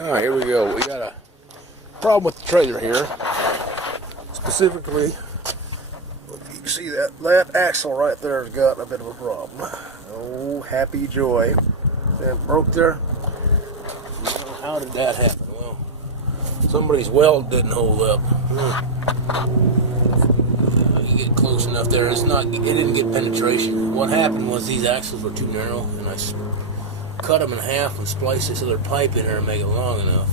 Alright, here we go. We got a problem with the trailer here. Specifically, if you can see that axle right there has got a bit of a problem. Oh, happy joy. That broke there. Well, how did that happen? Well, somebody's weld didn't hold up. You get close enough there. It didn't get penetration. What happened was these axles were too narrow, and I cut them in half and spliced this other pipe in there and make it long enough.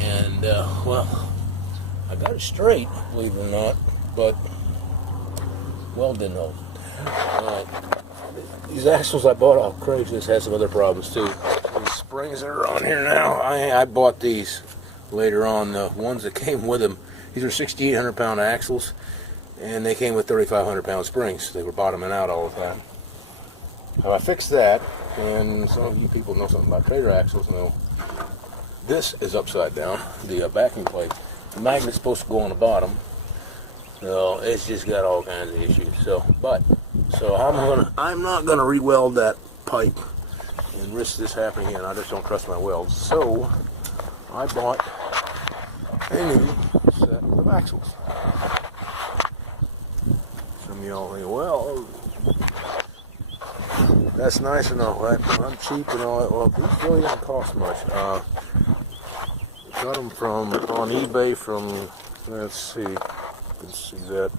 And, well, I got it straight, believe it or not, but weld didn't hold. These axles I bought off Craigslist had some other problems too. These springs that are on here now, I bought these later on. The ones that came with them, these are 6,800 pound axles, and they came with 3,500 pound springs. They were bottoming out all the time. I fixed that, and some of you people know something about trailer axles know this is upside down, the backing plate. The magnet's supposed to go on the bottom, so it's just got all kinds of issues. So I'm not gonna re-weld that pipe and risk this happening again. I just don't trust my welds. So I bought a new set of axles. Some of y'all think, well, that's nice and all that. I'm cheap and all that. Well, these really don't cost much. Got them on eBay from, let's see, you can see that,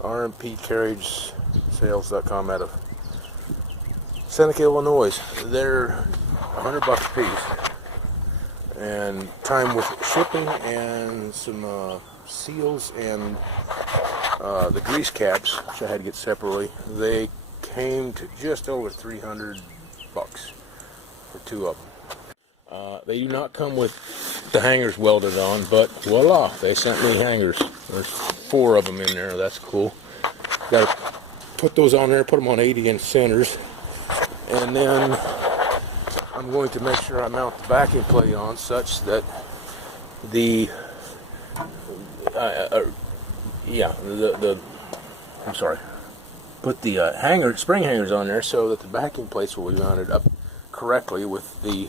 rmpcarriagesales.com out of Seneca, Illinois. They're $100 a piece, and time with shipping and some seals and the grease caps, which I had to get separately. They came to just over $300 for two of them. They do not come with the hangers welded on, but voila, they sent me hangers. There's 4 of them in there. That's cool. Got to put those on there, put them on 80-inch centers, and then I'm going to make sure I mount the backing plate on such that put the spring hangers on there so that the backing plates will be mounted up correctly with the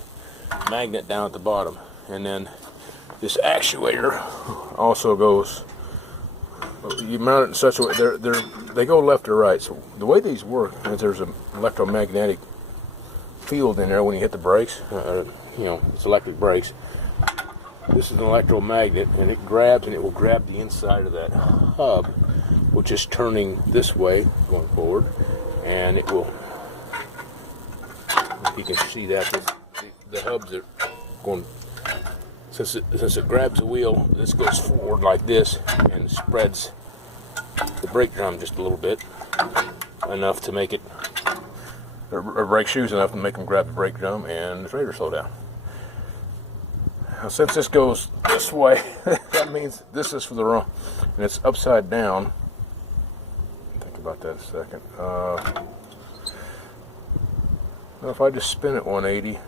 magnet down at the bottom. And then this actuator also goes, you mount it in such a way, they go left or right. So the way these work is there's an electromagnetic field in there when you hit the brakes. It's electric brakes. This is an electromagnet, and it grabs, and it will grab the inside of that hub, which is turning this way going forward, and it will, if you can see that, the hubs are going, since it grabs the wheel, this goes forward like this and spreads the brake drum just a little bit, enough to make it, or brake shoes enough to make them grab the brake drum and the trailer slow down. Now, since this goes this way, that means this is for the wrong, and it's upside down. Think about that a second. Now if I just spin it 180,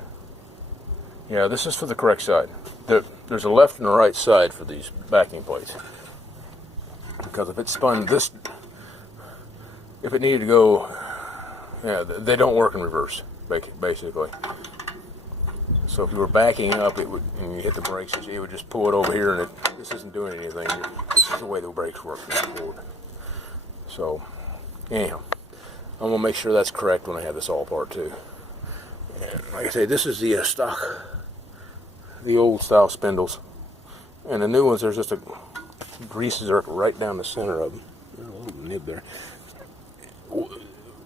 yeah, this is for the correct side. There's a left and a right side for these backing plates. Because if it spun this, if it needed to go, yeah, they don't work in reverse, basically. So if you were backing up, it would, and you hit the brakes, it would just pull it over here, and this isn't doing anything. This is the way the brakes work going forward. So, anyhow, I'm gonna make sure that's correct when I have this all apart too. And like I say, this is the stock, the old style spindles, and the new ones, there's just a grease circle right down the center of them. There's a little nib there.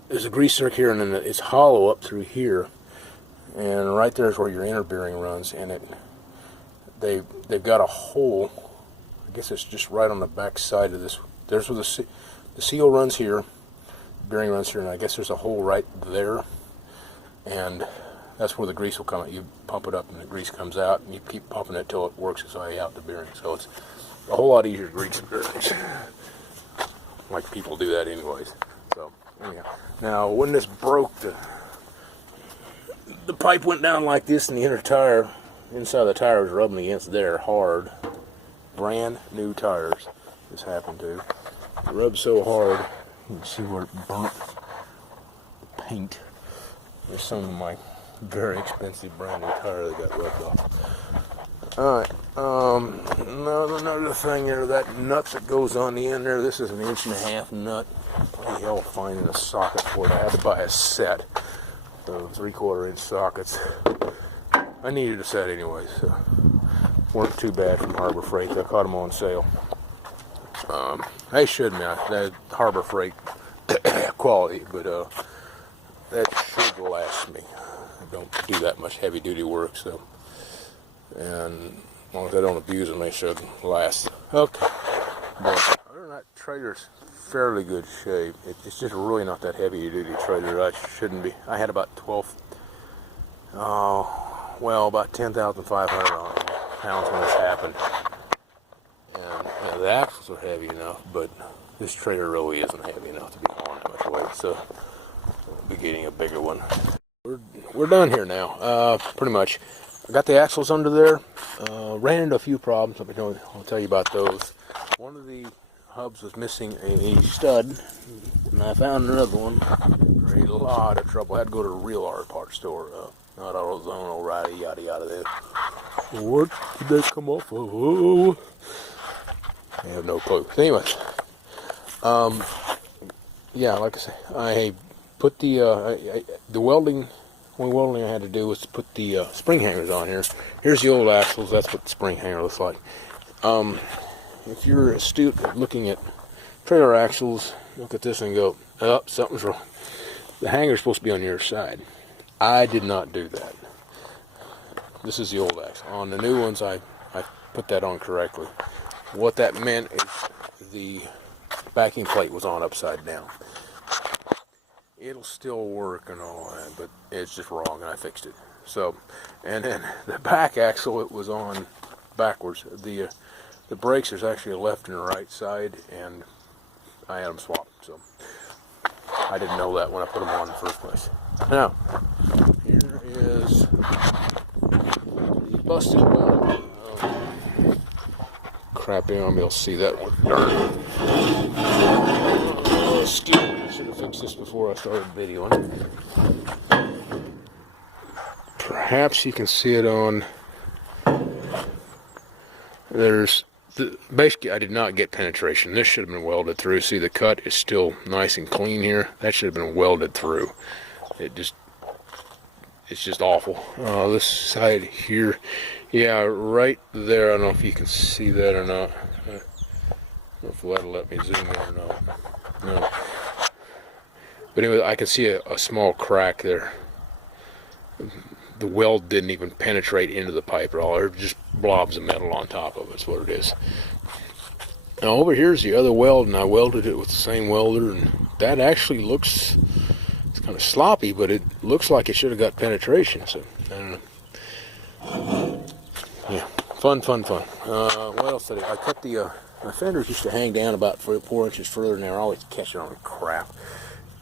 There's a grease circle here, and then it's hollow up through here, and right there is where your inner bearing runs. And they've got a hole. I guess it's just right on the back side of this. There's where the seal runs here, the bearing runs here, and I guess there's a hole right there. And that's where the grease will come out. You pump it up and the grease comes out, and you keep pumping it till it works its way out the bearing. So it's a whole lot easier to grease the bearings. Like people do that anyways. So anyhow, now when this broke, the pipe went down like this, and the inner tire, inside of the tire was rubbing against there hard. Brand new tires this happened to. It rubbed so hard, you can see where it burnt the paint. There's some of my very expensive brand new tire that got rubbed off. Alright, another thing there, that nut that goes on the end there, this is an 1.5 inch nut. Bloody hell, finding a socket for it. I had to buy a set of 3/4 inch sockets. I needed a set anyway, so weren't too bad from Harbor Freight. I caught them on sale. They should be that Harbor Freight quality, but that should last me. I don't do that much heavy duty work, so, and as long as I don't abuse them, they should last. Okay, but other than that, trailer's fairly good shape. It's just really not that heavy duty trailer. I shouldn't be. I had about 10,500 pounds when this happened. And the axles are heavy enough, but this trailer really isn't heavy enough to be hauling that much weight, so I'll be getting a bigger one. We're done here now, pretty much. I got the axles under there, ran into a few problems. I'll tell you about those. One of the hubs was missing a stud, and I found another one. A lot of trouble. I had to go to a real auto parts store, not AutoZone, O'Reilly, yada yada. There. What did that come off of? Oh. I have no clue. Anyways, yeah, like I say, I put the welding. Only welding I had to do was to put the spring hangers on here. Here's the old axles. That's what the spring hanger looks like. If you're astute at looking at trailer axles, look at this and go, oh, something's wrong. The hanger's supposed to be on your side. I did not do that. This is the old axle. On the new ones, I put that on correctly. What that meant is the backing plate was on upside down. It'll still work and all that, but it's just wrong, and I fixed it. So, and then the back axle, it was on backwards. The brakes, there's actually a left and a right side, and I had them swapped. So I didn't know that when I put them on in the first place. Now, here is the busted weld. Crap, you won't be able to see that one. Darn. Oh, excuse me. I should have fixed this before I started videoing. Perhaps you can see it on. Basically, I did not get penetration. This should have been welded through. See, the cut is still nice and clean here. That should have been welded through. It's just awful. This side here, yeah, right there. I don't know if you can see that or not. I don't know if that'll let me zoom in or not. No. But anyway, I can see a small crack there. The weld didn't even penetrate into the pipe at all. There's just blobs of metal on top of it. That's what it is. Now over here's the other weld, and I welded it with the same welder, and that actually looks, it's kind of sloppy, but it looks like it should have got penetration. So I don't know. Yeah, fun. What else did I cut the my fenders used to hang down about 4 inches further, and they're always catching on crap.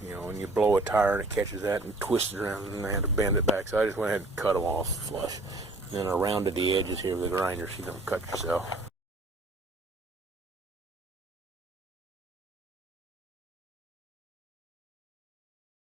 You know, when you blow a tire and it catches that and twists it around, and I had to bend it back. So I just went ahead and cut them off flush. And then I rounded the edges here with a grinder so you don't cut yourself.